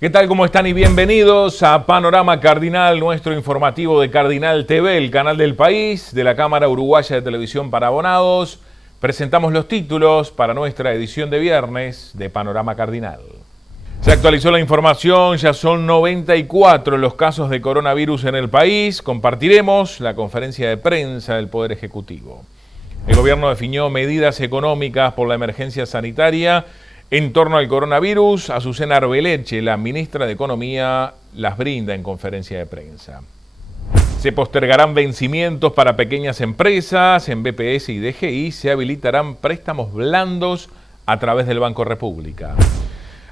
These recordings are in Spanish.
¿Qué tal? ¿Cómo están? Y bienvenidos a Panorama Cardinal, nuestro informativo de Cardinal TV, el canal del país, de la Cámara Uruguaya de Televisión para Abonados. Presentamos los títulos para nuestra edición de viernes de Panorama Cardinal. Se actualizó la información, ya son 94 los casos de coronavirus en el país. Compartiremos la conferencia de prensa del Poder Ejecutivo. El gobierno definió medidas económicas por la emergencia sanitaria en torno al coronavirus. Azucena Arbeleche, la ministra de Economía, las brinda en conferencia de prensa. Se postergarán vencimientos para pequeñas empresas. En BPS y DGI se habilitarán préstamos blandos a través del Banco República.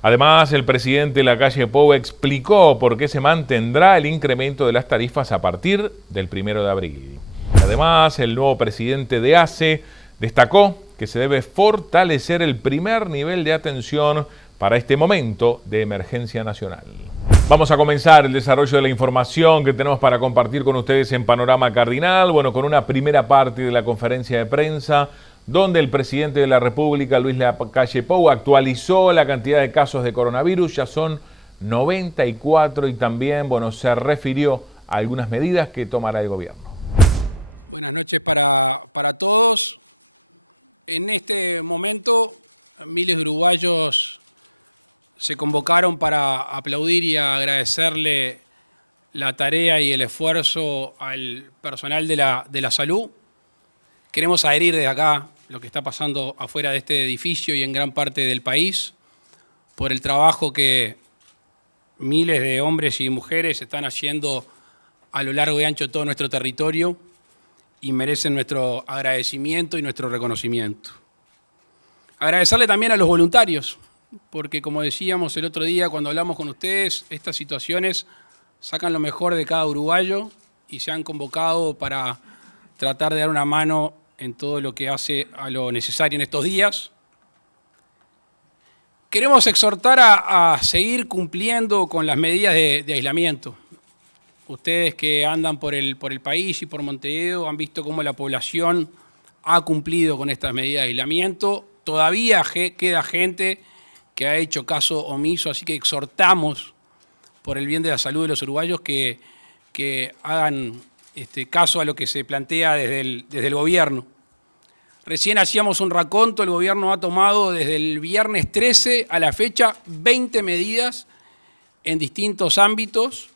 Además, el presidente Lacalle Pou explicó por qué se mantendrá el incremento de las tarifas a partir del 1 de abril. Además, el nuevo presidente de ACE destacó que se debe fortalecer el primer nivel de atención para este momento de emergencia nacional. Vamos a comenzar el desarrollo de la información que tenemos para compartir con ustedes en Panorama Cardinal. Bueno, con una primera parte de la conferencia de prensa, donde el presidente de la República, Luis Lacalle Pou, actualizó la cantidad de casos de coronavirus. Ya son 94 y también, se refirió a algunas medidas que tomará el gobierno. Buenas noches para todos. En este momento, miles de uruguayos se convocaron para aplaudir y agradecerle la tarea y el esfuerzo al personal de la salud. Queremos adherir desde acá lo que está pasando afuera de este edificio y en gran parte del país por el trabajo que miles de hombres y mujeres están haciendo a lo largo y ancho de todo nuestro territorio y merecen nuestro agradecimiento y nuestro reconocimiento. Agradecerle también a los voluntarios, porque como decíamos el otro día cuando hablamos con ustedes, estas situaciones sacan lo mejor de cada uruguayo y se han convocado para tratar de dar una mano en todo lo que hace a lo necesario en estos días. Queremos exhortar a seguir cumpliendo con las medidas de aislamiento. Ustedes que andan por el país y por Montevideo han visto cómo la población ha cumplido con estas medidas de aislamiento. Todavía queda gente que ha hecho caso omiso, así que exhortamos por el bien de la salud de los uruguayos que hagan caso a lo que se plantea desde el gobierno. Recién hacíamos un raconto, el gobierno ha tomado desde el viernes 13 a la fecha 20 medidas en distintos ámbitos.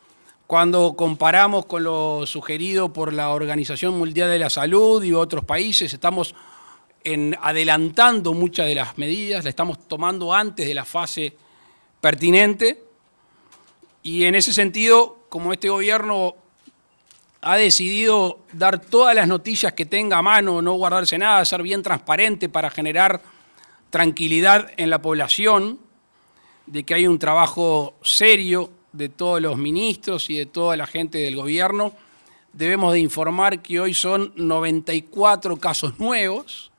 Cuando comparamos con lo sugerido por la Organización Mundial de la Salud y otros países, estamos adelantando muchas de las medidas, las estamos tomando antes de la fase pertinente. Y en ese sentido, como este gobierno ha decidido dar todas las noticias que tenga a mano, no guardarse nada, ser bien transparente para generar tranquilidad en la población, de que hay un trabajo serio de todos los ministros y de toda la gente del gobierno, debemos de informar que hoy son 94 casos nuevos,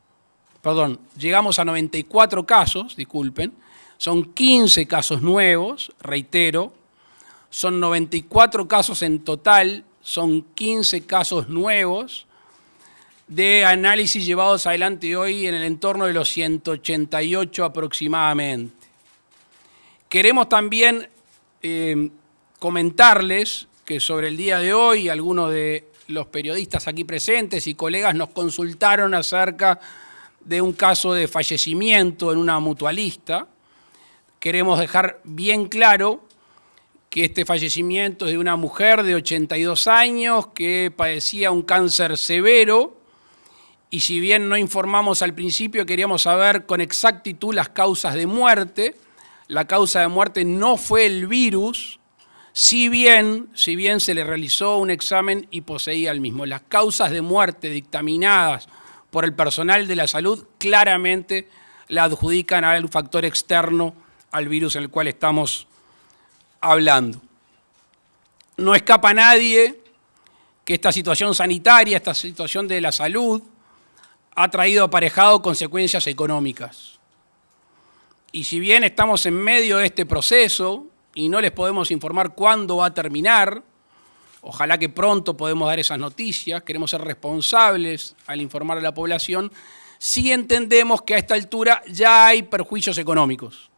llegamos a 94 casos, disculpen, son 15 casos nuevos, reitero, son 94 casos en total, son 15 casos nuevos de análisis llevados adelante hoy en el entorno de los 188 aproximadamente. Queremos también comentarles que sobre el día de hoy algunos de los periodistas aquí presentes y colegas nos consultaron acerca de un caso de fallecimiento en una mutualista. Queremos dejar bien claro que este fallecimiento es de una mujer de 82 años que padecía un cáncer severo y si bien no informamos al principio, queríamos saber con exactitud las causas de muerte. La causa de muerte no fue el virus, si bien se le realizó un examen y poseía el mismo. Las causas de muerte dictaminadas por el personal de la salud claramente la adjudican a un factor externo al virus en el cual estamos hablando. No escapa a nadie que esta situación sanitaria, esta situación de la salud, ha traído aparejado consecuencias económicas. Y si bien estamos en medio de este proceso y no les podemos informar cuándo va a terminar, ojalá que pronto podamos dar esas noticias, queremos ser responsables al informar a la población, sí entendemos que a esta altura ya hay perjuicios económicos.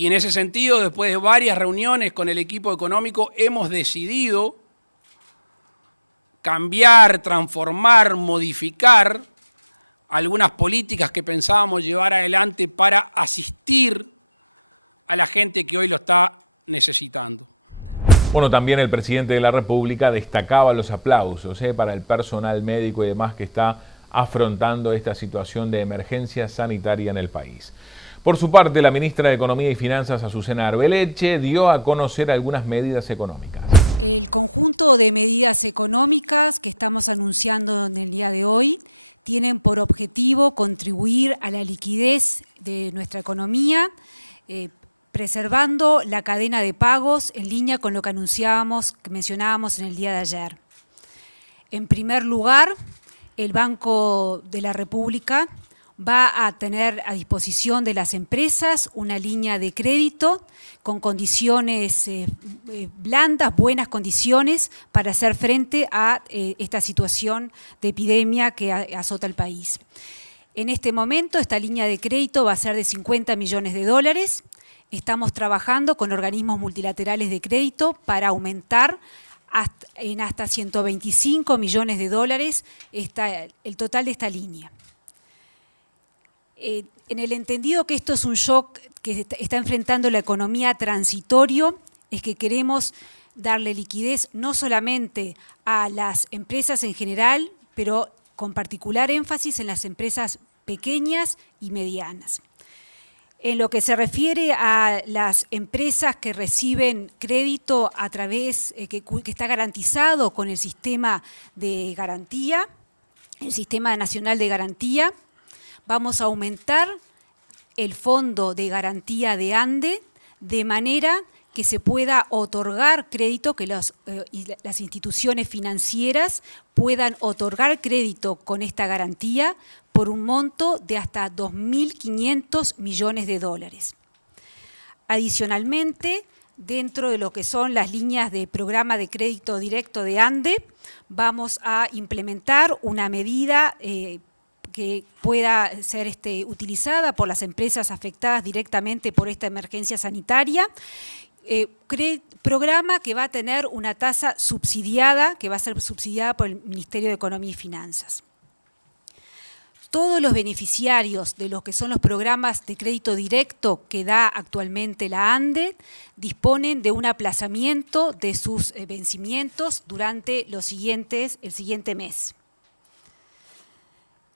Y en ese sentido, después de varias reuniones con el equipo económico, hemos decidido cambiar, transformar, modificar algunas políticas que pensábamos llevar adelante para asistir a la gente que hoy lo está necesitando. Bueno, también el presidente de la República destacaba los aplausos para el personal médico y demás que está afrontando esta situación de emergencia sanitaria en el país. Por su parte, la ministra de Economía y Finanzas, Azucena Arbeleche, dio a conocer algunas medidas económicas. El conjunto de medidas económicas que estamos anunciando en el día de hoy tienen por objetivo contribuir a la liquidez de nuestra economía, preservando la cadena de pagos en línea con lo que mencionábamos en el día de ayer. En primer lugar, el Banco de la República va a tener a disposición de las empresas una línea de crédito con condiciones blandas, buenas condiciones para hacer frente a esta situación de epidemia que azota el país. En este momento, esta línea de crédito va a ser de 50 millones de dólares. Estamos trabajando con organismos multilaterales de crédito para aumentar hasta 125 millones de dólares el total de esta línea. En el entendido que esto es un shock que está enfrentando la economía transitorio, es que queremos darle liquidez no solamente a las empresas en general, pero con particular énfasis en las empresas pequeñas y medianas. En lo que se refiere a las empresas que reciben crédito a través, que está garantizado con el sistema de garantía, el Sistema Nacional de Garantía, vamos a aumentar el fondo de garantía de ANDE de manera que se pueda otorgar crédito, que las instituciones financieras puedan otorgar crédito con esta garantía por un monto de hasta 2.500 millones de dólares. Adicionalmente, dentro de lo que son las líneas de programa de crédito directo de ANDE, vamos a implementar una medida que pueda ser utilizada por las empresas afectadas directamente por esta emergencia sanitaria, programa que va a tener una tasa subsidiada, que va a ser subsidiada por el Ministerio de Economía y Finanzas. Todos los beneficiarios de los que son los programas de crédito directo que da actualmente la ANDE disponen de un aplazamiento de sus vencimientos durante el siguiente mes.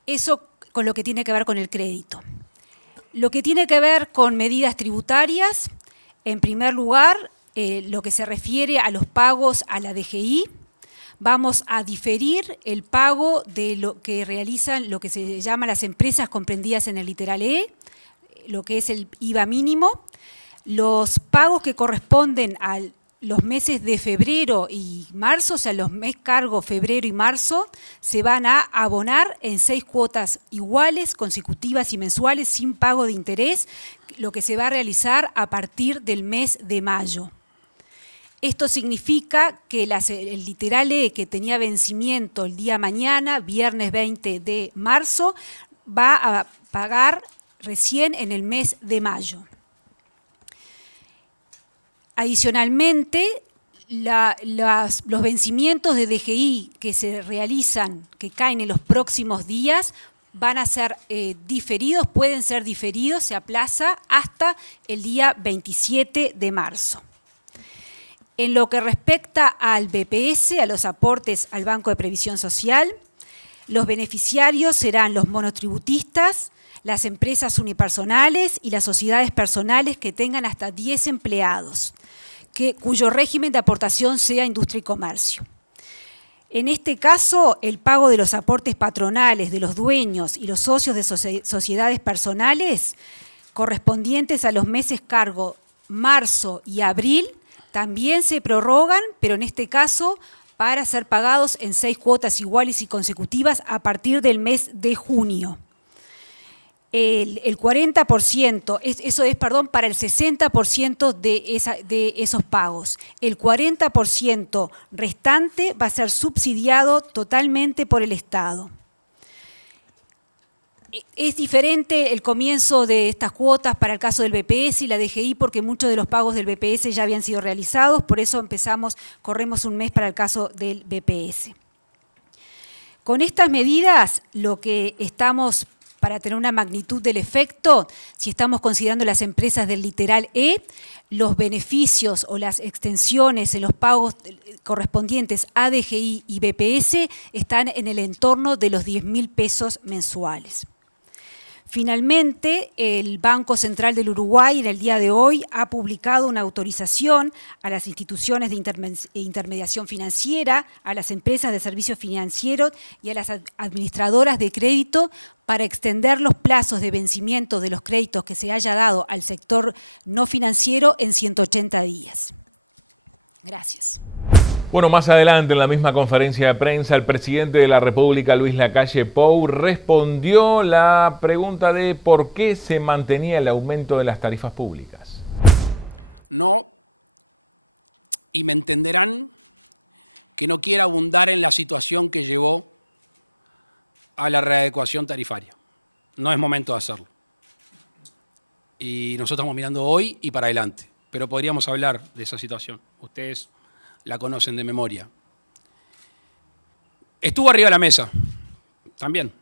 Eso con lo que tiene que ver con el crédito. Lo que tiene que ver con medidas tributarias, en primer lugar, lo que se refiere a los pagos a la DGI, vamos a diferir el pago de lo que realizan lo que se llama las empresas comprendidas en el literal E, lo que es el IVA mínimo. Los pagos que corresponden a los meses de febrero y marzo, o sea, los mes cargo febrero y marzo, se van a abonar en 6 cuotas iguales, consecutivas y mensuales, sin pago de interés, lo que se va a realizar a partir del mes de mayo. Esto significa que el literal E que tenía vencimiento el día mañana, viernes 20 de marzo, va a pagar recién en el mes de mayo. Adicionalmente, los vencimientos de DGI que se realizan, que caen en los próximos días, van a ser diferidos, pueden ser diferidos, se aplaza hasta el día 27 de marzo. En lo que respecta al BPS, a los aportes al Banco de Previsión Social, los beneficiarios serán los monotributistas, las empresas unipersonales y las sociedades personales que tengan hasta 10 empleados, cuyo régimen de aportación sea industria y comercio. En este caso, el pago de los aportes patronales de los dueños y los socios de sociedades personales correspondientes a los meses cargo marzo y abril también se prorrogan, pero en este caso para ser pagados en 6 cuotas iguales y consecutivas a partir del mes de junio. El 40%, para el 60% de esos pagos. El 40% restante va a ser subsidiado totalmente por el Estado. Es diferente el comienzo de estas cuotas para el caso del BPS y la DGI porque muchos de los pagos del BPS ya habían sido realizados, por eso corremos un mes para el caso del BPS. Con estas medidas, lo que estamos, para tener una magnitud del efecto, si estamos considerando las empresas del literal E, los beneficios o las extensiones en los pagos correspondientes a DGI y BPS están en el entorno de los 10.000 pesos mensuales. Finalmente, el Banco Central del Uruguay en el día de hoy ha publicado una autorización a las instituciones de intermediación financiera, a las empresas de servicios financieros y a las administradoras de crédito para extender los plazos de vencimiento de los créditos que se haya dado al sector no financiero en 180 días. Gracias. Bueno, más adelante en la misma conferencia de prensa, el presidente de la República, Luis Lacalle Pou, respondió la pregunta de por qué se mantenía el aumento de las tarifas públicas. No, y me entenderán que no quiera abundar en la situación que llevó a la readecuación tarifaria. No es momento de hacerlo. Y nosotros estamos mirando hoy y para adelante, pero podríamos hablar de esa situación. Ustedes la conocen de memoria. Estuvo arriba de la mesa, también.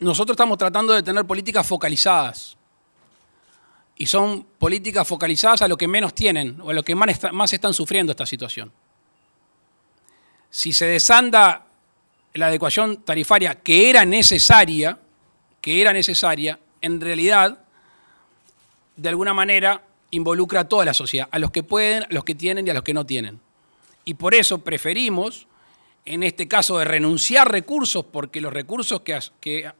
Nosotros estamos tratando de tener políticas focalizadas. Y son políticas focalizadas a lo que menos tienen, o a lo que más están sufriendo esta situación. Si se desanda la adecuación tarifaria que era necesaria, en realidad, de alguna manera, involucra a toda la sociedad, a los que pueden, a los que tienen y a los que no tienen. Y por eso preferimos, en este caso, de renunciar recursos, porque los recursos que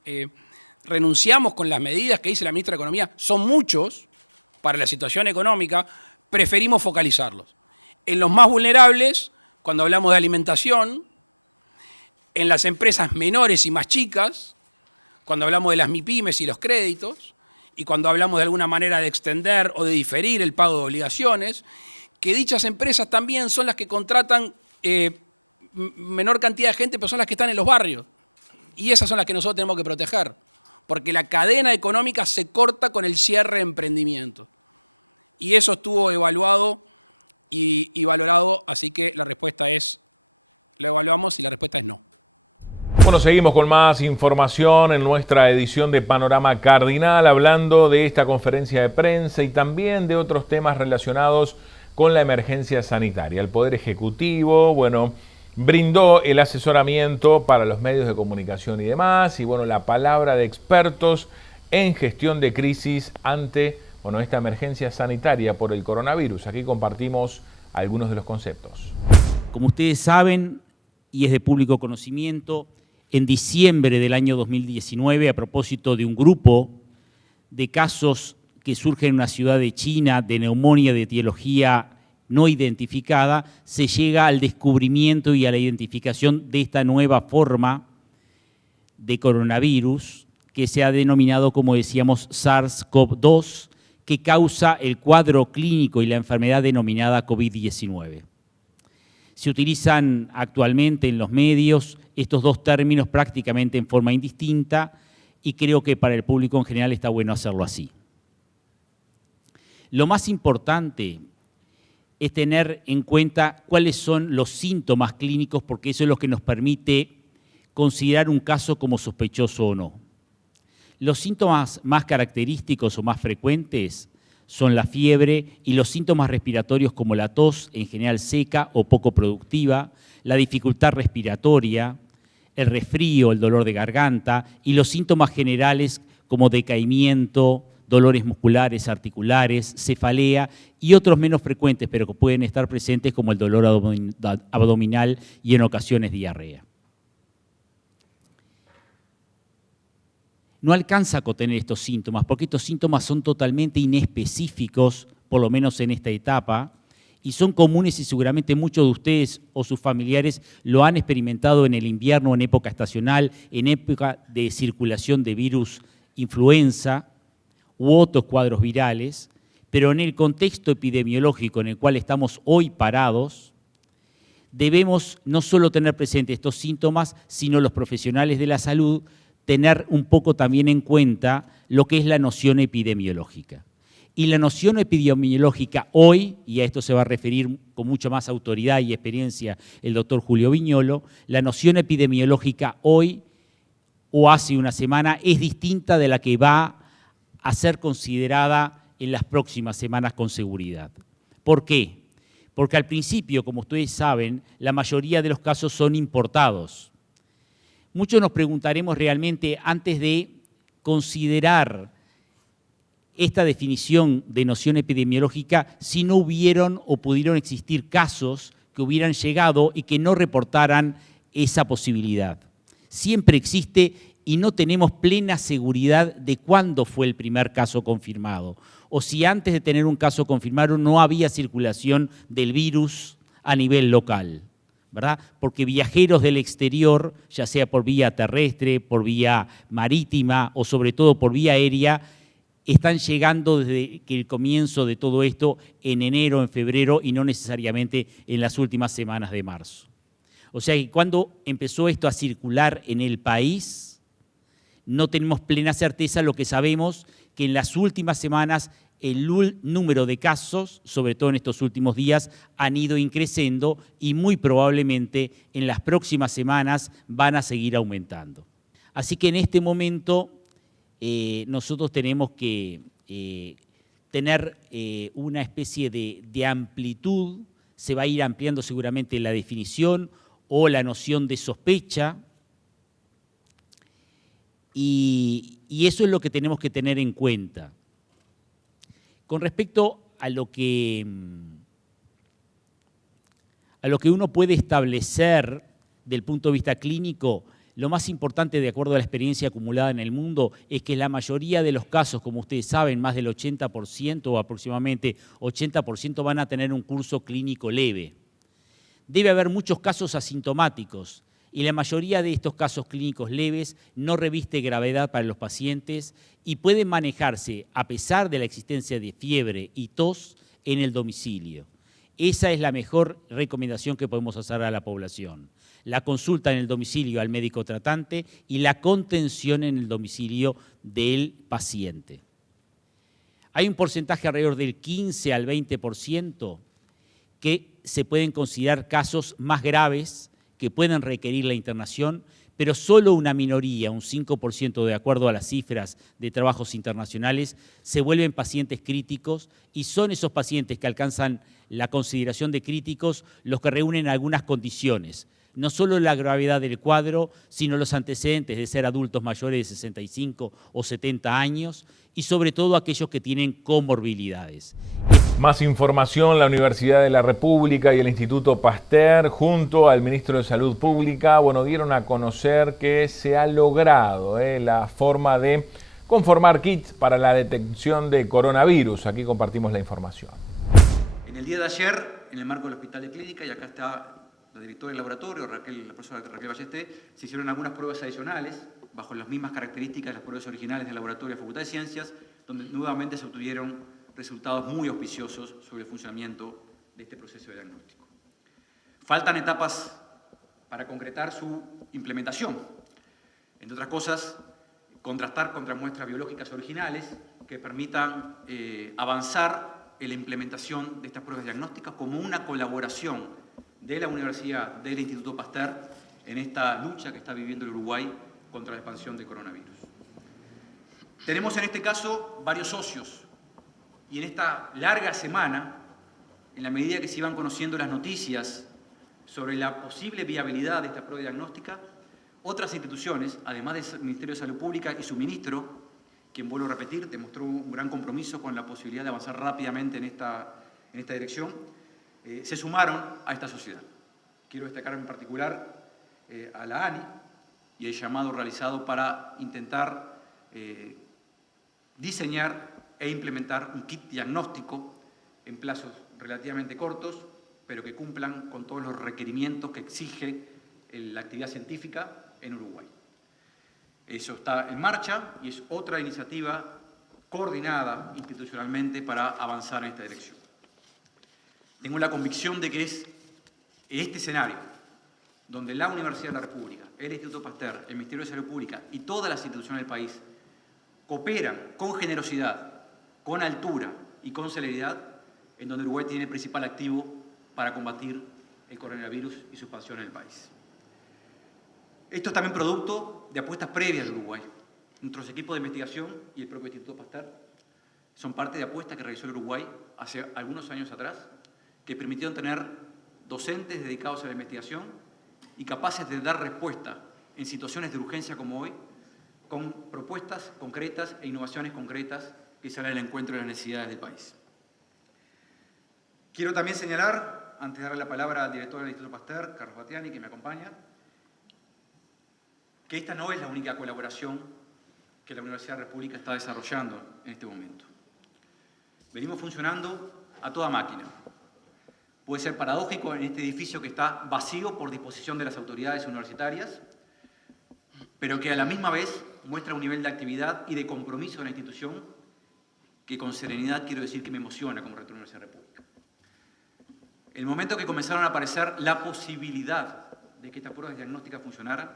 renunciamos con las medidas que dice la ministra de Economía son muchos para la situación económica, preferimos focalizarlos. En los más vulnerables, cuando hablamos de alimentación, en las empresas menores y más chicas, cuando hablamos de las MIPYMES y los créditos, y cuando hablamos de alguna manera de extender o de diferir el pago de obligaciones, que dichas empresas también son las que contratan menor cantidad de gente, pero son las que están en los barrios. Y esas son las que nosotros tenemos que proteger, porque la cadena económica se corta con el cierre de emprendimientos. Y eso estuvo evaluado y valorado, así que la respuesta es, lo evaluamos y la respuesta es no. Bueno, seguimos con más información en nuestra edición de Panorama Cardinal, hablando de esta conferencia de prensa y también de otros temas relacionados con la emergencia sanitaria. El Poder Ejecutivo, brindó el asesoramiento para los medios de comunicación y demás, y la palabra de expertos en gestión de crisis ante esta emergencia sanitaria por el coronavirus. Aquí compartimos algunos de los conceptos. Como ustedes saben, y es de público conocimiento, en diciembre del año 2019, a propósito de un grupo de casos que surgen en una ciudad de China de neumonía de etiología no identificada, se llega al descubrimiento y a la identificación de esta nueva forma de coronavirus que se ha denominado, como decíamos, SARS-CoV-2, que causa el cuadro clínico y la enfermedad denominada COVID-19. Se utilizan actualmente en los medios estos dos términos prácticamente en forma indistinta y creo que para el público en general está bueno hacerlo así. Lo más importante es tener en cuenta cuáles son los síntomas clínicos, porque eso es lo que nos permite considerar un caso como sospechoso o no. Los síntomas más característicos o más frecuentes son la fiebre y los síntomas respiratorios como la tos, en general seca o poco productiva, la dificultad respiratoria, el resfrío, el dolor de garganta y los síntomas generales como decaimiento, dolores musculares, articulares, cefalea y otros menos frecuentes, pero que pueden estar presentes como el dolor abdominal y en ocasiones diarrea. No alcanza a contener estos síntomas, porque estos síntomas son totalmente inespecíficos, por lo menos en esta etapa, y son comunes y seguramente muchos de ustedes o sus familiares lo han experimentado en el invierno, en época estacional, en época de circulación de virus influenza u otros cuadros virales, pero en el contexto epidemiológico en el cual estamos hoy parados, debemos no solo tener presentes estos síntomas, sino los profesionales de la salud, tener un poco también en cuenta lo que es la noción epidemiológica. Y la noción epidemiológica hoy, y a esto se va a referir con mucha más autoridad y experiencia el doctor Julio Viñolo, la noción epidemiológica hoy o hace una semana es distinta de la que va a ser considerada en las próximas semanas con seguridad. ¿Por qué? Porque al principio, como ustedes saben, la mayoría de los casos son importados. Muchos nos preguntaremos realmente, antes de considerar esta definición de noción epidemiológica, si no hubieron o pudieron existir casos que hubieran llegado y que no reportaran esa posibilidad. Siempre existe y no tenemos plena seguridad de cuándo fue el primer caso confirmado, o si antes de tener un caso confirmado no había circulación del virus a nivel local, ¿verdad? Porque viajeros del exterior, ya sea por vía terrestre, por vía marítima o sobre todo por vía aérea, están llegando desde el comienzo de todo esto en enero, en febrero y no necesariamente en las últimas semanas de marzo. O sea que cuando empezó esto a circular en el país, no tenemos plena certeza. Lo que sabemos que en las últimas semanas el número de casos, sobre todo en estos últimos días, han ido increciendo y muy probablemente en las próximas semanas van a seguir aumentando. Así que en este momento nosotros tenemos que tener una especie de amplitud, se va a ir ampliando seguramente la definición o la noción de sospecha, y eso es lo que tenemos que tener en cuenta. Con respecto a lo que uno puede establecer del punto de vista clínico, lo más importante, de acuerdo a la experiencia acumulada en el mundo, es que la mayoría de los casos, como ustedes saben, más del 80% o aproximadamente 80% van a tener un curso clínico leve. Debe haber muchos casos asintomáticos y la mayoría de estos casos clínicos leves no reviste gravedad para los pacientes y pueden manejarse, a pesar de la existencia de fiebre y tos, en el domicilio. Esa es la mejor recomendación que podemos hacer a la población. La consulta en el domicilio al médico tratante y la contención en el domicilio del paciente. Hay un porcentaje alrededor del 15 al 20% que se pueden considerar casos más graves que pueden requerir la internación, pero solo una minoría, un 5% de acuerdo a las cifras de trabajos internacionales, se vuelven pacientes críticos y son esos pacientes que alcanzan la consideración de críticos los que reúnen algunas condiciones. No solo la gravedad del cuadro, sino los antecedentes de ser adultos mayores de 65 o 70 años y sobre todo aquellos que tienen comorbilidades. Más información, la Universidad de la República y el Instituto Pasteur, junto al Ministro de Salud Pública, dieron a conocer que se ha logrado la forma de conformar kits para la detección de coronavirus. Aquí compartimos la información. En el día de ayer, en el marco del Hospital de Clínica, y acá está la directora del laboratorio, la profesora Raquel Ballesté, se hicieron algunas pruebas adicionales, bajo las mismas características de las pruebas originales del laboratorio de la Facultad de Ciencias, donde nuevamente se obtuvieron resultados muy auspiciosos sobre el funcionamiento de este proceso de diagnóstico. Faltan etapas para concretar su implementación. Entre otras cosas, contrastar contra muestras biológicas originales que permitan avanzar en la implementación de estas pruebas diagnósticas como una colaboración de la Universidad, del Instituto Pasteur, en esta lucha que está viviendo el Uruguay contra la expansión del coronavirus. Tenemos en este caso varios socios, y en esta larga semana, en la medida que se iban conociendo las noticias sobre la posible viabilidad de esta prueba diagnóstica, otras instituciones, además del Ministerio de Salud Pública y su ministro, quien, vuelvo a repetir, demostró un gran compromiso con la posibilidad de avanzar rápidamente en esta dirección, se sumaron a esta sociedad. Quiero destacar en particular a la ANI y el llamado realizado para intentar diseñar e implementar un kit diagnóstico en plazos relativamente cortos, pero que cumplan con todos los requerimientos que exige la actividad científica en Uruguay. Eso está en marcha y es otra iniciativa coordinada institucionalmente para avanzar en esta dirección. Tengo la convicción de que es En este escenario, donde la Universidad de la República, el Instituto Pasteur, el Ministerio de Salud Pública y todas las instituciones del país cooperan con generosidad, con altura y con celeridad, en donde Uruguay tiene el principal activo para combatir el coronavirus y su expansión en el país. Esto es también producto de apuestas previas de Uruguay. Nuestros equipos de investigación y el propio Instituto Pasteur son parte de apuestas que realizó el Uruguay hace algunos años atrás, que permitieron tener docentes dedicados a la investigación y capaces de dar respuesta en situaciones de urgencia como hoy, con propuestas concretas e innovaciones concretas que salen al encuentro de las necesidades del país. Quiero también señalar, antes de darle la palabra al director del Instituto Pasteur, Carlos Battiani, que me acompaña, que esta no es la única colaboración que la Universidad de la República está desarrollando en este momento. Venimos funcionando a toda máquina. Puede ser paradójico en este edificio que está vacío por disposición de las autoridades universitarias, pero que a la misma vez muestra un nivel de actividad y de compromiso de la institución que con serenidad quiero decir que me emociona como rector de la Universidad de la República. El momento que comenzaron a aparecer la posibilidad de que estas pruebas diagnósticas funcionaran,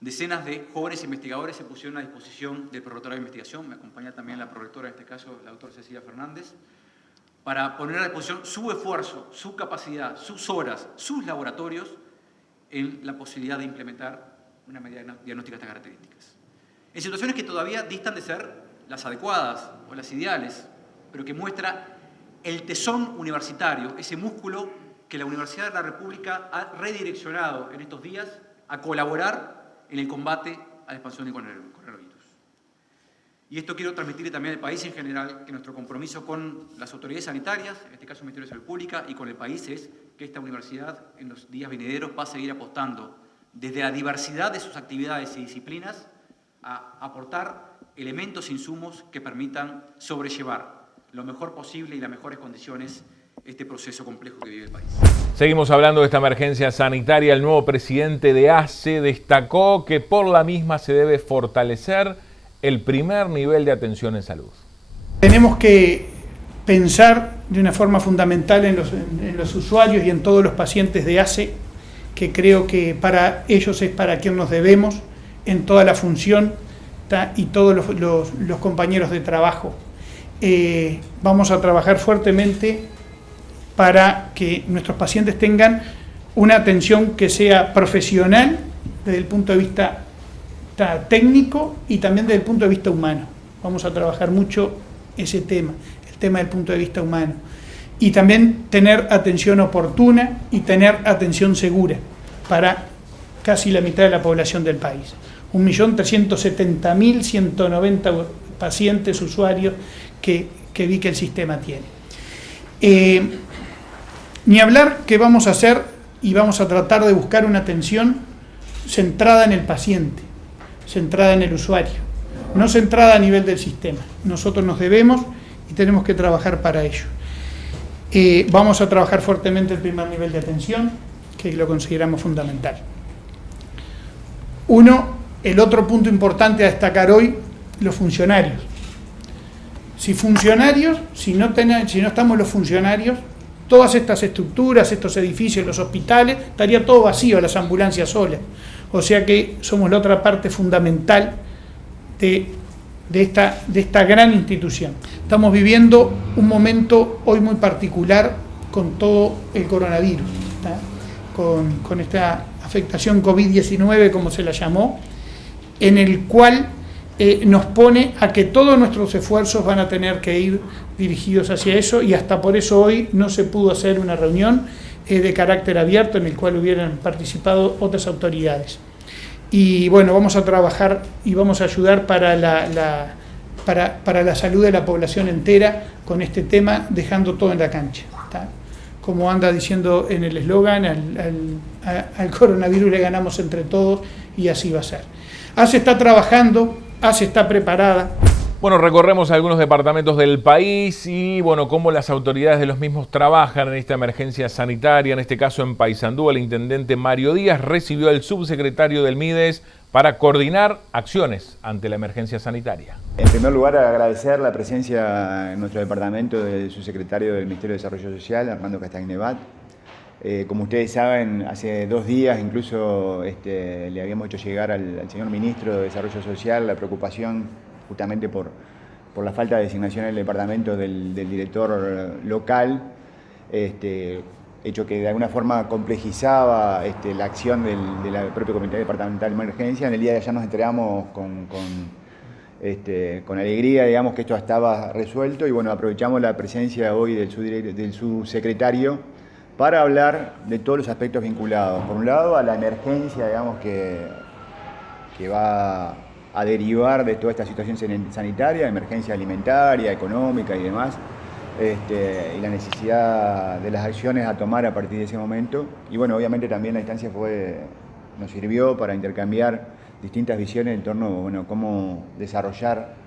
decenas de jóvenes investigadores se pusieron a disposición del prorrectorado de investigación, me acompaña también la prorectora, en este caso la doctora Cecilia Fernández, para poner a disposición su esfuerzo, su capacidad, sus horas, sus laboratorios en la posibilidad de implementar una medida diagnóstica de estas características. En situaciones que todavía distan de ser las adecuadas o las ideales, pero que muestra el tesón universitario, ese músculo que la Universidad de la República ha redireccionado en estos días a colaborar en el combate a la expansión del coronavirus. Y esto quiero transmitirle también al país en general, que nuestro compromiso con las autoridades sanitarias, en este caso el Ministerio de Salud Pública, y con el país es que esta universidad en los días venideros va a seguir apostando desde la diversidad de sus actividades y disciplinas a aportar elementos e insumos que permitan sobrellevar lo mejor posible y las mejores condiciones este proceso complejo que vive el país. Seguimos hablando de esta emergencia sanitaria. El nuevo presidente de ACE destacó que por la misma se debe fortalecer el primer nivel de atención en salud. Tenemos que pensar de una forma fundamental en los usuarios y en todos los pacientes de ACE, que creo que para ellos es para quien nos debemos en toda la función y todos los compañeros de trabajo. Vamos a trabajar fuertemente para que nuestros pacientes tengan una atención que sea profesional desde el punto de vista técnico y también desde el punto de vista humano. Vamos a trabajar mucho ese tema, el tema del punto de vista humano. Y también tener atención oportuna y tener atención segura para casi la mitad de la población del país. 1.370.190 pacientes, usuarios que vi que el sistema tiene. Ni hablar que vamos a hacer y vamos a tratar de buscar una atención centrada en el paciente, centrada en el usuario, no centrada a nivel del sistema. Nosotros nos debemos y tenemos que trabajar para ello. Vamos a trabajar fuertemente el primer nivel de atención, que lo consideramos fundamental. El otro punto importante a destacar hoy, los funcionarios. Si no estamos los funcionarios, todas estas estructuras, estos edificios, los hospitales, estaría todo vacío, las ambulancias solas. O sea que somos la otra parte fundamental de esta gran institución. Estamos viviendo un momento hoy muy particular con todo el coronavirus, con esta afectación COVID-19, como se la llamó, en el cual nos pone a que todos nuestros esfuerzos van a tener que ir dirigidos hacia eso, y hasta por eso hoy no se pudo hacer una reunión de carácter abierto en el cual hubieran participado otras autoridades. Y bueno, vamos a trabajar y vamos a ayudar para la salud de la población entera con este tema, dejando todo en la cancha, ¿tá? Como anda diciendo en el eslogan, al coronavirus le ganamos entre todos, y así va a ser. ACE está trabajando, ACE está preparada. Bueno, recorremos algunos departamentos del país y bueno, cómo las autoridades de los mismos trabajan en esta emergencia sanitaria. En este caso en Paysandú, el intendente Mario Díaz recibió al subsecretario del MIDES para coordinar acciones ante la emergencia sanitaria. En primer lugar, agradecer la presencia en nuestro departamento del subsecretario del Ministerio de Desarrollo Social, Armando Castagnevat, Como ustedes saben, hace 2 días incluso le habíamos hecho llegar al señor Ministro de Desarrollo Social la preocupación justamente por la falta de designación en el departamento del director local, hecho que de alguna forma complejizaba la acción de la propia Comité Departamental de Emergencia. En el día de ayer nos enteramos con alegría, digamos, que esto estaba resuelto, y bueno, aprovechamos la presencia hoy del subsecretario para hablar de todos los aspectos vinculados. Por un lado, a la emergencia, digamos, que va a derivar de toda esta situación sanitaria, emergencia alimentaria, económica y demás, y la necesidad de las acciones a tomar a partir de ese momento. Y bueno, obviamente también la instancia nos sirvió para intercambiar distintas visiones en torno a, bueno, cómo desarrollar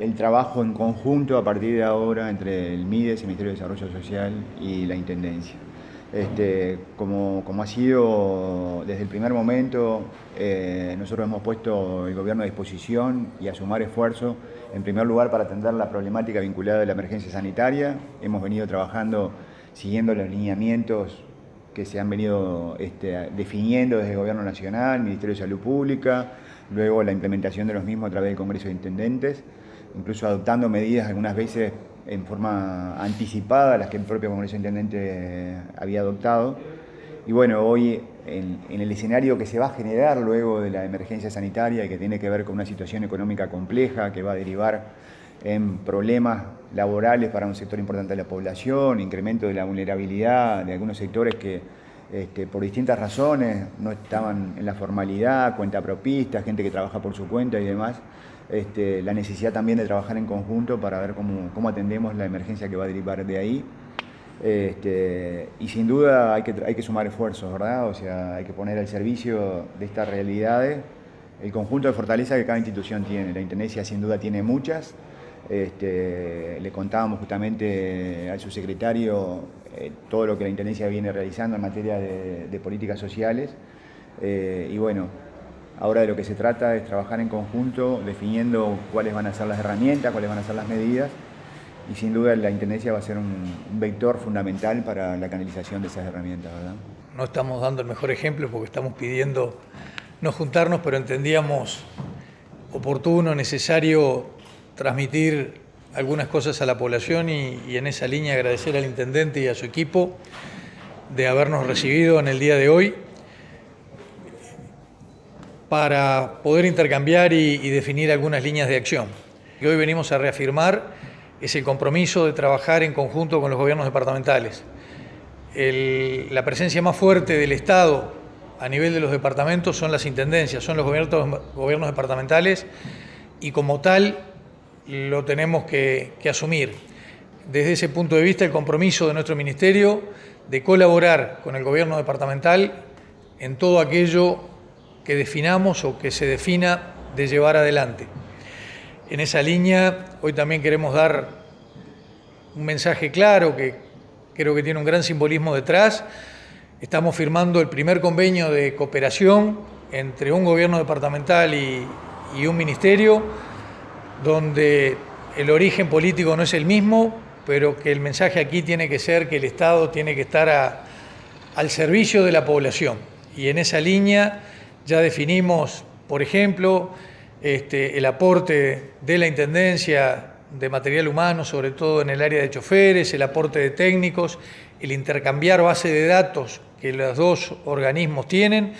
el trabajo en conjunto a partir de ahora entre el MIDES, el Ministerio de Desarrollo Social, y la Intendencia. Como ha sido desde el primer momento, nosotros hemos puesto el gobierno a disposición y a sumar esfuerzos, en primer lugar para atender la problemática vinculada a la emergencia sanitaria. Hemos venido trabajando siguiendo los lineamientos que se han venido definiendo desde el Gobierno Nacional, Ministerio de Salud Pública, luego la implementación de los mismos a través del Congreso de Intendentes, incluso adoptando medidas algunas veces en forma anticipada a las que el propio Congreso de Intendentes había adoptado. Y bueno, hoy en el escenario que se va a generar luego de la emergencia sanitaria y que tiene que ver con una situación económica compleja que va a derivar en problemas laborales para un sector importante de la población, incremento de la vulnerabilidad de algunos sectores que por distintas razones no estaban en la formalidad, cuentapropistas, gente que trabaja por su cuenta y demás, la necesidad también de trabajar en conjunto para ver cómo atendemos la emergencia que va a derivar de ahí. Y sin duda hay que sumar esfuerzos, ¿verdad? O sea, hay que poner al servicio de estas realidades el conjunto de fortaleza que cada institución tiene. La Intendencia sin duda tiene muchas. Le contábamos justamente al subsecretario todo lo que la Intendencia viene realizando en materia de políticas sociales. Y bueno, ahora de lo que se trata es trabajar en conjunto, definiendo cuáles van a ser las herramientas, cuáles van a ser las medidas, y sin duda la Intendencia va a ser un vector fundamental para la canalización de esas herramientas, ¿verdad? No estamos dando el mejor ejemplo porque estamos pidiendo no juntarnos, pero entendíamos oportuno, necesario transmitir algunas cosas a la población y en esa línea agradecer al Intendente y a su equipo de habernos recibido en el día de hoy para poder intercambiar y definir algunas líneas de acción. Y hoy venimos a reafirmar es el compromiso de trabajar en conjunto con los gobiernos departamentales. La presencia más fuerte del Estado a nivel de los departamentos son las intendencias, son los gobiernos departamentales, y como tal lo tenemos que asumir. Desde ese punto de vista, el compromiso de nuestro ministerio de colaborar con el gobierno departamental en todo aquello que definamos o que se defina de llevar adelante. En esa línea, hoy también queremos dar un mensaje claro que creo que tiene un gran simbolismo detrás. Estamos firmando el primer convenio de cooperación entre un gobierno departamental y un ministerio, donde el origen político no es el mismo, pero que el mensaje aquí tiene que ser que el Estado tiene que estar al servicio de la población. Y en esa línea ya definimos, por ejemplo, el aporte de la Intendencia de material humano, sobre todo en el área de choferes, el aporte de técnicos, el intercambiar base de datos que los dos organismos tienen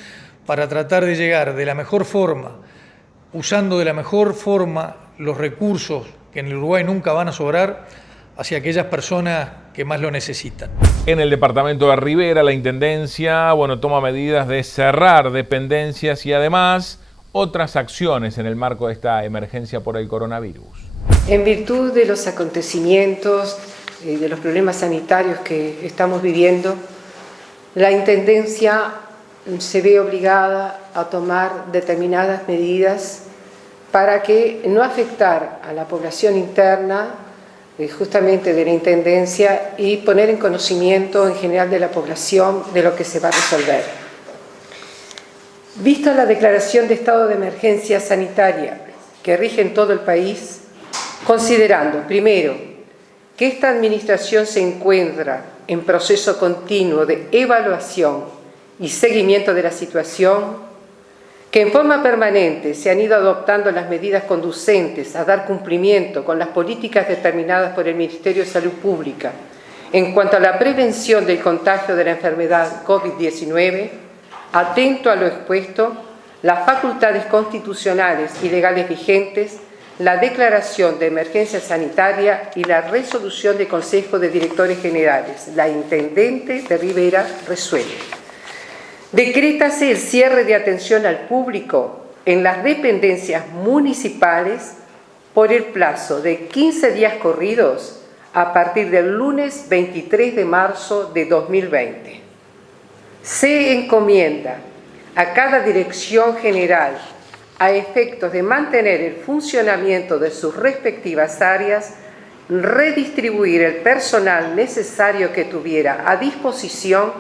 para tratar de llegar de la mejor forma, usando de la mejor forma los recursos que en el Uruguay nunca van a sobrar, hacia aquellas personas que más lo necesitan. En el departamento de Rivera, la Intendencia, toma medidas de cerrar dependencias y además otras acciones en el marco de esta emergencia por el coronavirus. En virtud de los acontecimientos y de los problemas sanitarios que estamos viviendo, la Intendencia se ve obligada a tomar determinadas medidas para que no afectar a la población interna justamente de la Intendencia y poner en conocimiento en general de la población de lo que se va a resolver. Vista la declaración de estado de emergencia sanitaria que rige en todo el país, considerando, primero, que esta administración se encuentra en proceso continuo de evaluación y seguimiento de la situación, que en forma permanente se han ido adoptando las medidas conducentes a dar cumplimiento con las políticas determinadas por el Ministerio de Salud Pública en cuanto a la prevención del contagio de la enfermedad COVID-19, atento a lo expuesto, las facultades constitucionales y legales vigentes, la declaración de emergencia sanitaria y la resolución del Consejo de Directores Generales, la Intendente de Rivera resuelve. Decrétase el cierre de atención al público en las dependencias municipales por el plazo de 15 días corridos a partir del lunes 23 de marzo de 2020. Se encomienda a cada dirección general, a efectos de mantener el funcionamiento de sus respectivas áreas, redistribuir el personal necesario que tuviera a disposición,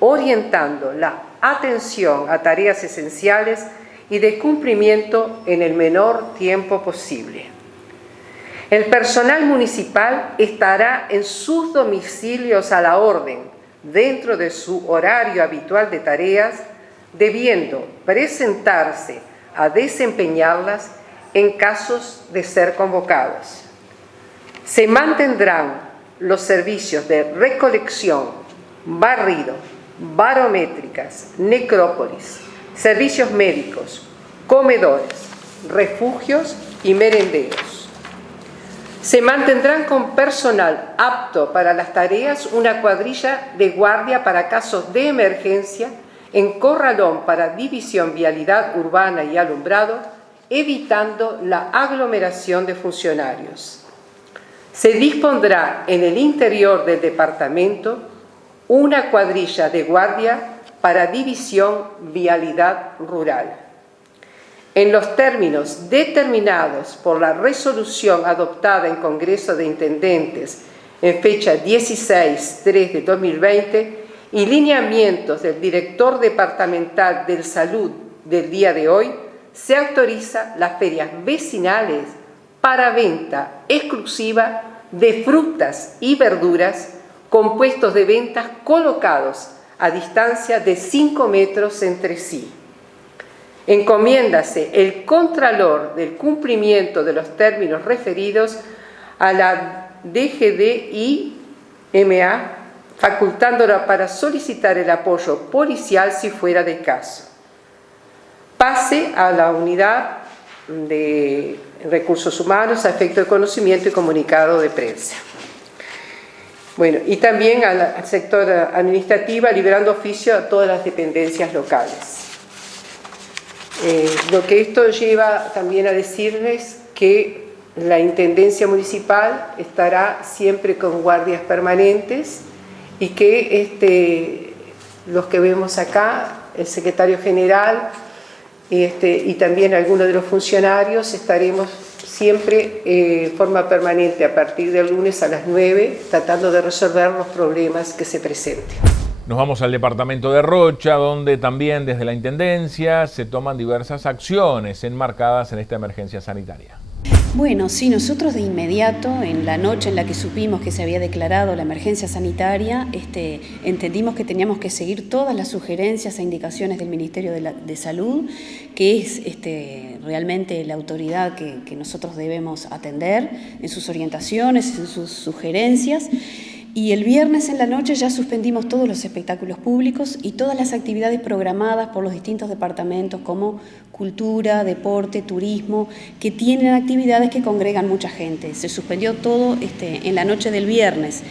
orientando la atención a tareas esenciales y de cumplimiento en el menor tiempo posible. El personal municipal estará en sus domicilios a la orden, dentro de su horario habitual de tareas, debiendo presentarse a desempeñarlas en casos de ser convocados. Se mantendrán los servicios de recolección, barrido, barométricas, necrópolis, servicios médicos, comedores, refugios y merenderos. Se mantendrán con personal apto para las tareas una cuadrilla de guardia para casos de emergencia en corralón para división vialidad urbana y alumbrado, evitando la aglomeración de funcionarios. Se dispondrá en el interior del departamento una cuadrilla de guardia para división vialidad rural. En los términos determinados por la resolución adoptada en Congreso de Intendentes en fecha 16/3 de 2020 y lineamientos del Director Departamental de Salud del día de hoy, se autoriza las ferias vecinales para venta exclusiva de frutas y verduras con puestos de ventas colocados a distancia de 5 metros entre sí. Encomiéndase el contralor del cumplimiento de los términos referidos a la DGDIMA, facultándola para solicitar el apoyo policial si fuera del caso. Pase a la unidad de recursos humanos a efecto de conocimiento y comunicado de prensa. Bueno, y también al sector administrativo, liberando oficio a todas las dependencias locales. Lo que esto lleva también a decirles que la Intendencia Municipal estará siempre con guardias permanentes y que los que vemos acá, el secretario general y también algunos de los funcionarios, estaremos siempre en forma permanente a partir del lunes a las 9, tratando de resolver los problemas que se presenten. Nos vamos al departamento de Rocha, donde también desde la Intendencia se toman diversas acciones enmarcadas en esta emergencia sanitaria. Bueno, sí, nosotros de inmediato, en la noche en la que supimos que se había declarado la emergencia sanitaria, entendimos que teníamos que seguir todas las sugerencias e indicaciones del Ministerio de Salud, que es realmente la autoridad que nosotros debemos atender en sus orientaciones, en sus sugerencias. Y el viernes en la noche ya suspendimos todos los espectáculos públicos y todas las actividades programadas por los distintos departamentos como cultura, deporte, turismo, que tienen actividades que congregan mucha gente. Se suspendió todo en la noche del viernes.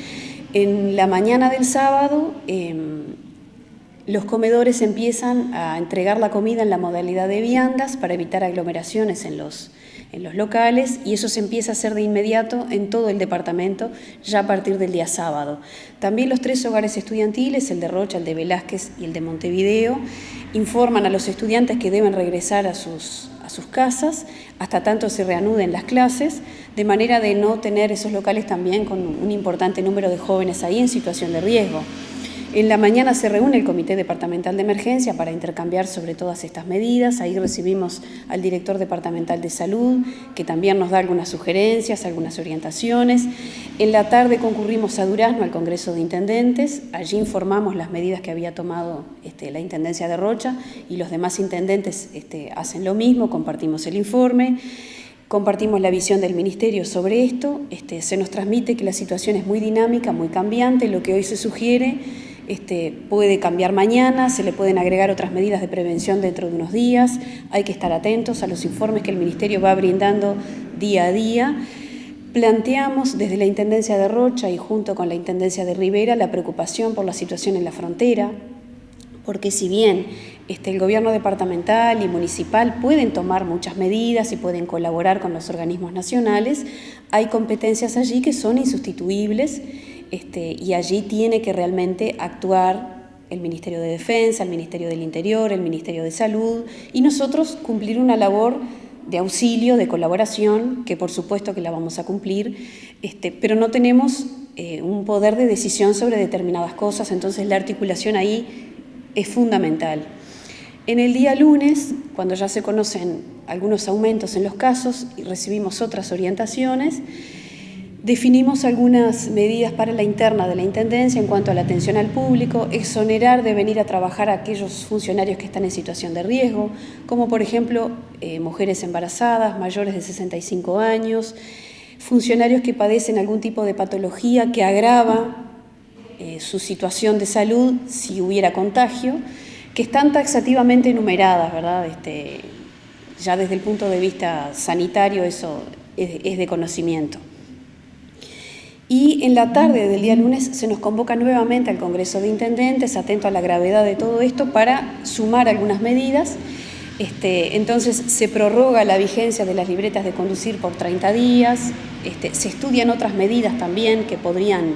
En la mañana del sábado los comedores empiezan a entregar la comida en la modalidad de viandas para evitar aglomeraciones en los locales, y eso se empieza a hacer de inmediato en todo el departamento ya a partir del día sábado. También los 3 hogares estudiantiles, el de Rocha, el de Velázquez y el de Montevideo, informan a los estudiantes que deben regresar a sus casas hasta tanto se reanuden las clases, de manera de no tener esos locales también con un importante número de jóvenes ahí en situación de riesgo. En la mañana se reúne el Comité Departamental de Emergencia para intercambiar sobre todas estas medidas. Ahí recibimos al Director Departamental de Salud, que también nos da algunas sugerencias, algunas orientaciones. En la tarde concurrimos a Durazno, al Congreso de Intendentes. Allí informamos las medidas que había tomado la Intendencia de Rocha y los demás intendentes hacen lo mismo, compartimos el informe, compartimos la visión del Ministerio sobre esto. Se nos transmite que la situación es muy dinámica, muy cambiante, lo que hoy se sugiere puede cambiar mañana, se le pueden agregar otras medidas de prevención dentro de unos días, hay que estar atentos a los informes que el Ministerio va brindando día a día. Planteamos desde la Intendencia de Rocha y junto con la Intendencia de Rivera la preocupación por la situación en la frontera, porque si bien el gobierno departamental y municipal pueden tomar muchas medidas y pueden colaborar con los organismos nacionales, hay competencias allí que son insustituibles y allí tiene que realmente actuar el Ministerio de Defensa, el Ministerio del Interior, el Ministerio de Salud y nosotros cumplir una labor de auxilio, de colaboración, que por supuesto que la vamos a cumplir, pero no tenemos un poder de decisión sobre determinadas cosas, entonces la articulación ahí es fundamental. En el día lunes, cuando ya se conocen algunos aumentos en los casos y recibimos otras orientaciones, definimos algunas medidas para la interna de la Intendencia en cuanto a la atención al público, exonerar de venir a trabajar a aquellos funcionarios que están en situación de riesgo, como por ejemplo mujeres embarazadas, mayores de 65 años, funcionarios que padecen algún tipo de patología que agrava su situación de salud si hubiera contagio, que están taxativamente enumeradas, ¿verdad? Ya desde el punto de vista sanitario eso es de conocimiento. Y en la tarde del día lunes se nos convoca nuevamente al Congreso de Intendentes, atento a la gravedad de todo esto, para sumar algunas medidas. Entonces se prorroga la vigencia de las libretas de conducir por 30 días, se estudian otras medidas también que podrían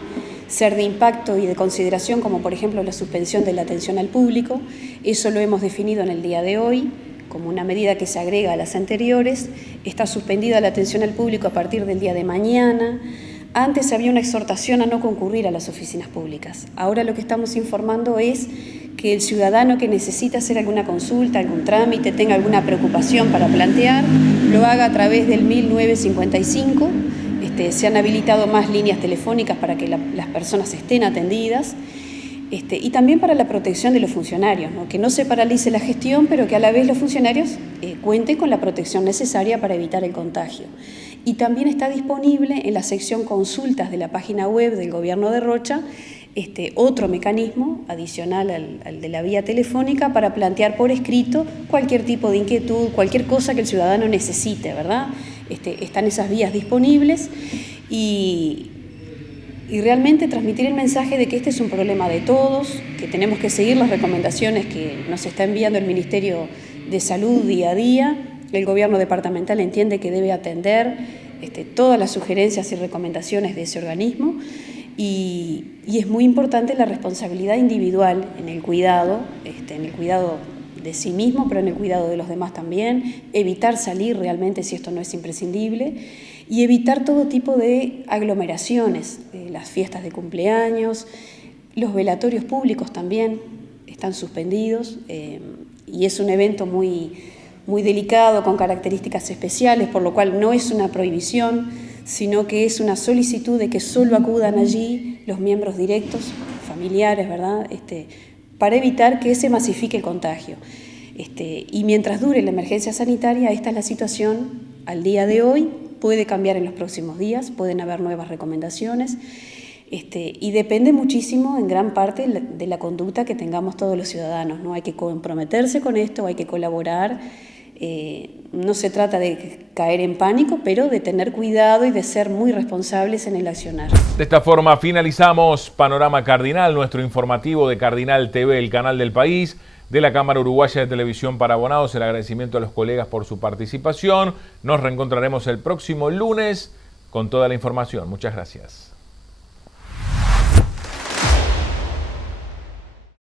ser de impacto y de consideración, como por ejemplo la suspensión de la atención al público. Eso lo hemos definido en el día de hoy como una medida que se agrega a las anteriores. Está suspendida la atención al público a partir del día de mañana. Antes había una exhortación a no concurrir a las oficinas públicas. Ahora lo que estamos informando es que el ciudadano que necesita hacer alguna consulta, algún trámite, tenga alguna preocupación para plantear, lo haga a través del 1955. Se han habilitado más líneas telefónicas para que las personas estén atendidas. Y también para la protección de los funcionarios, ¿no? Que no se paralice la gestión, pero que a la vez los funcionarios cuenten con la protección necesaria para evitar el contagio. Y también está disponible en la sección consultas de la página web del Gobierno de Rocha otro mecanismo adicional al de la vía telefónica para plantear por escrito cualquier tipo de inquietud, cualquier cosa que el ciudadano necesite, ¿verdad? Están esas vías disponibles y realmente transmitir el mensaje de que este es un problema de todos, que tenemos que seguir las recomendaciones que nos está enviando el Ministerio de Salud día a día. El gobierno departamental entiende que debe atender todas las sugerencias y recomendaciones de ese organismo y es muy importante la responsabilidad individual en el cuidado de sí mismo, pero en el cuidado de los demás también, evitar salir realmente si esto no es imprescindible y evitar todo tipo de aglomeraciones, las fiestas de cumpleaños, los velatorios públicos también están suspendidos y es un evento muy delicado, con características especiales, por lo cual no es una prohibición, sino que es una solicitud de que solo acudan allí los miembros directos, familiares, ¿verdad? Para evitar que se masifique el contagio. Y mientras dure la emergencia sanitaria, esta es la situación al día de hoy, puede cambiar en los próximos días, pueden haber nuevas recomendaciones, y depende muchísimo en gran parte de la conducta que tengamos todos los ciudadanos, ¿no? Hay que comprometerse con esto, hay que colaborar. No se trata de caer en pánico, pero de tener cuidado y de ser muy responsables en el accionar. De esta forma finalizamos Panorama Cardinal, nuestro informativo de Cardinal TV, el canal del país, de la Cámara Uruguaya de Televisión para Abonados. El agradecimiento a los colegas por su participación. Nos reencontraremos el próximo lunes con toda la información. Muchas gracias.